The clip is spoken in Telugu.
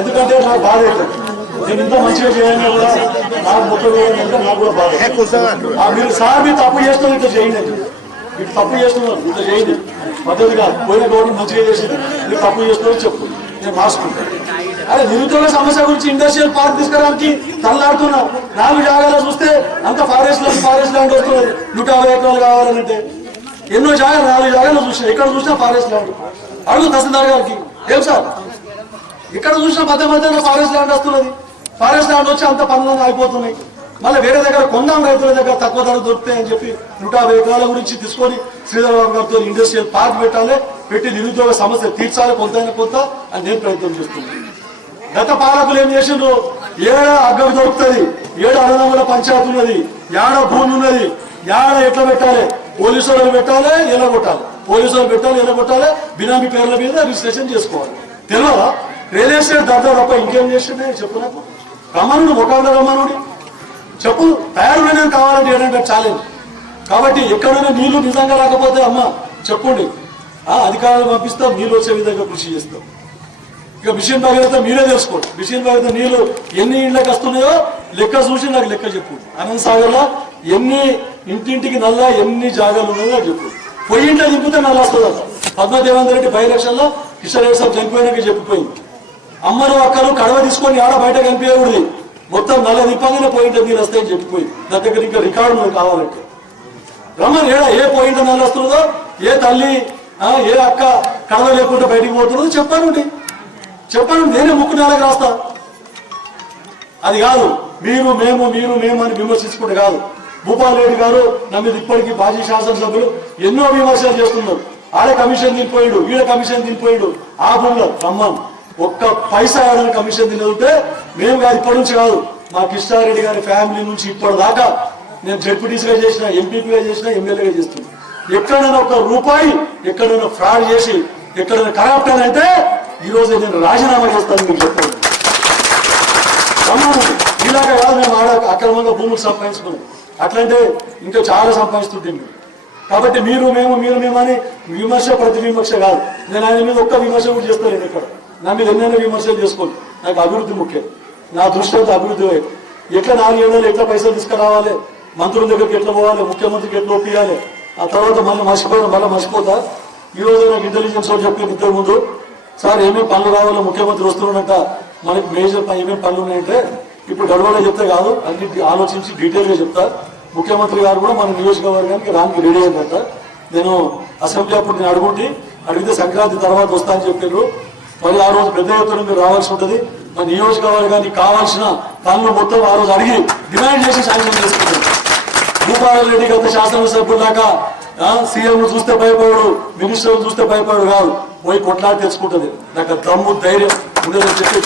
ఎందుకంటే నాకు బాధ అవుతుంది. నేను ఇంత మంచిగా చేయాలని కూడా నాకు మొత్తం చేయాలంటే నాకు కూడా బాధ. మీరు సార్ మీరు తప్పు చేస్తున్నారు, ఇట్లా చేయండి. మీరు తప్పు చేస్తున్నారు, ఇట్లా చేయండి. పద్ధతిగా పోయిన గవర్నమెంట్ మంచిగా చేసింది, మీరు తప్పు చేస్తున్నారు చెప్పు, నేను మార్చుకుంటాను. అదే నిరుద్యోగ సమస్య గురించి ఇండస్ట్రియల్ పార్క్ తీసుకురావడానికి తల్లాడుతున్నాం. 4 జాగాలో చూస్తే అంత ఫారెస్ట్ ల్యాండ్ వస్తున్నది. 150 ఎకరాలు కావాలంటే ఎన్నో జాగాలు 4 జాగాలో చూసినా, ఎక్కడ చూసినా ఫారెస్ట్ ల్యాండ్. అడుగు తహసీల్దార్ గారికి, ఏం సార్ ఇక్కడ చూసినా మధ్యలో ఫారెస్ట్ ల్యాండ్ వస్తున్నది. ఫారెస్ట్ ల్యాండ్ వచ్చి అంత పనులు అయిపోతున్నాయి. మళ్ళీ వేరే దగ్గర కొందాం, రైతుల దగ్గర తక్కువ ధర దొరుకుతాయని చెప్పి 150 ఎకరాల గురించి తీసుకొని శ్రీధర్ బాబు గారితో ఇండస్ట్రియల్ పార్క్ పెట్టాలి, పెట్టి నిరుద్యోగ సమస్య తీర్చాలి కొంతైనా కొంత అని నేను ప్రయత్నం చేస్తున్నాను. గత పాలకులు ఏం చేసిండ్రు, ఏడ అగ్గం దొరుకుతుంది, ఏడ అన్నదమ్ముల పంచాయతీ ఉన్నది, ఏడ భూమి ఉన్నది, ఏడ ఎట్లా పెట్టాలి, పోలీసు వాళ్ళు పెట్టాలి, ఎలగొట్టాలి, పోలీసు వాళ్ళు పెట్టాలి, ఎలగొట్టాలి, బినామీ పేర్ల మీద రిజిస్ట్రేషన్ చేసుకోవాలి. తెలియదా? రియల్ ఎస్టేట్ దాదా తప్ప ఇంకేం చేసిండే చెప్పు నాకు. రమ్మనుడు ముఖంలో రమ్మనుడి చెప్పు, తయారు నేను కావాలంటే ఏంటంటే ఛాలెంజ్. కాబట్టి ఎక్కడైనా నీళ్లు నిజంగా రాకపోతే అమ్మ చెప్పండి, అధికారులు పంపిస్తాం, నీళ్ళు వచ్చే విధంగా కృషి చేస్తాం. ఇక మిషన్ భగీరథ మీరే తెలుసుకోండి. మిషన్ భగీరథ నీళ్లు ఎన్ని ఇళ్ళకి వస్తున్నాయో లెక్క చూసి నాకు లెక్క చెప్పు. అనంత సాగర్లో ఎన్ని ఇంటింటికి నల్ల ఎన్ని జాగాలు ఉన్నాయో నాకు చెప్పు. పొయ్యింట్లో దింపితే నల్ల వస్తుందట. పద్మదేవేంద్ర రెడ్డి బై ఎలక్షన్లో కిషన్ రెడ్డి సార్ చనిపోయినాక చెప్పిపోయింది. అమ్మలు అక్కలు కడవ తీసుకొని ఆడ బయట కనిపించకూడదు, మొత్తం నల్ల దింపగానే పోయింట్లో నీళ్ళు వస్తాయని చెప్పిపోయింది. దాని దగ్గర ఇంకా రికార్డు మనకు కావాలంటే రమ్మని ఏడా ఏ పోయింట్లో నల్ల వస్తుందో, ఏ తల్లి ఏ అక్క కడవ లేకుండా బయటికి పోతుందో చెప్పానండి. నేనే ముక్కు నేలకు రాస్తా. అది కాదు మీరు మేము అని విమర్శించుకుంటే కాదు. భూపాల్ రెడ్డి గారు నా మీద ఇప్పటికీ మాజీ శాసనసభ్యులు ఎన్నో విమర్శలు చేస్తున్నారు. ఆడ కమిషన్ తినిపోయాడు, ఈడ కమిషన్ తినిపోయాడు. ఆ భూమిలో రమ్మన్ ఒక్క పైసా ఆడని కమిషన్ తినదుంటే మేము కాదు, ఇప్పటి నుంచి కాదు, మా కిష్టారెడ్డి గారి ఫ్యామిలీ నుంచి ఇప్పటిదాకా నేను జడ్పీటీసీగా చేసిన, ఎంపీపీగా చేసిన, ఎమ్మెల్యేగా చేస్తున్నా. ఎక్కడైనా ఒక రూపాయి ఎక్కడైనా ఫ్రాడ్ చేసి ఎక్కడైనా కరప్ట్ అంటే ఈ రోజు నేను రాజీనామా చేస్తాను మీకు చెప్పండి. సమానం ఇలాగా కాదు, మేము అక్రమంగా భూములు సంపాదించుకున్నాం. అట్లంటే ఇంకా చాలా సంపాదిస్తుంటుంది. కాబట్టి మీరు మేము అని విమర్శ ప్రతి విమర్శ కాదు. నేను ఆయన మీద ఒక్క విమర్శ కూడా చేస్తాను. ఇక్కడ నా మీద ఎన్నైనా విమర్శలు చేసుకోండి. నాకు అభివృద్ధి ముఖ్యం. నా దృష్టి అంతా అభివృద్ధి వైపు. ఎట్లా 4 ఏళ్ళు ఎట్లా పైసలు తీసుకురావాలి, మంత్రుల దగ్గరికి ఎట్లా పోవాలి, ముఖ్యమంత్రికి ఎట్లా ఒప్పియాలి, ఆ తర్వాత మళ్ళీ మర్చిపోతా. ఈ రోజు నాకు ఇంటెలిజెన్స్ వాళ్ళు చెప్పారు ఇంతకు ముందు, సార్ ఏమేమి పనులు కావాలో ముఖ్యమంత్రి వస్తున్నాడంట, మనకి మేజర్ ఏమేమి పనులు ఉన్నాయంటే ఇప్పుడు గడవలో చెప్తే కాదు, అన్ని ఆలోచించి డీటెయిల్గా చెప్తా. ముఖ్యమంత్రి గారు కూడా మన నియోజకవర్గానికి రానికి రెడీ అయిందంట. నేను అసెంబ్లీ అప్పుడు నేను అడిగితే సంక్రాంతి తర్వాత వస్తా అని చెప్పారు. మరి ఆ రోజు పెద్ద ఎత్తున మీరు రావాల్సి ఉంటుంది. మన నియోజకవర్గానికి కావాల్సిన పనులు మొత్తం ఆ రోజు అడిగి డిమాండ్ చేసి శాంక్షన్ చేసుకుంటారు. భూపాల్ రెడ్డి గత శాసనసభ్యులాగా సీఎం చూస్తే భయపడు, మినిస్టర్ చూస్తే భయపడు కాదు, పోయి కొట్లాడి తెచ్చుకుంటుంది. నాకు దమ్ము ధైర్యం ఉండేదని చెప్పి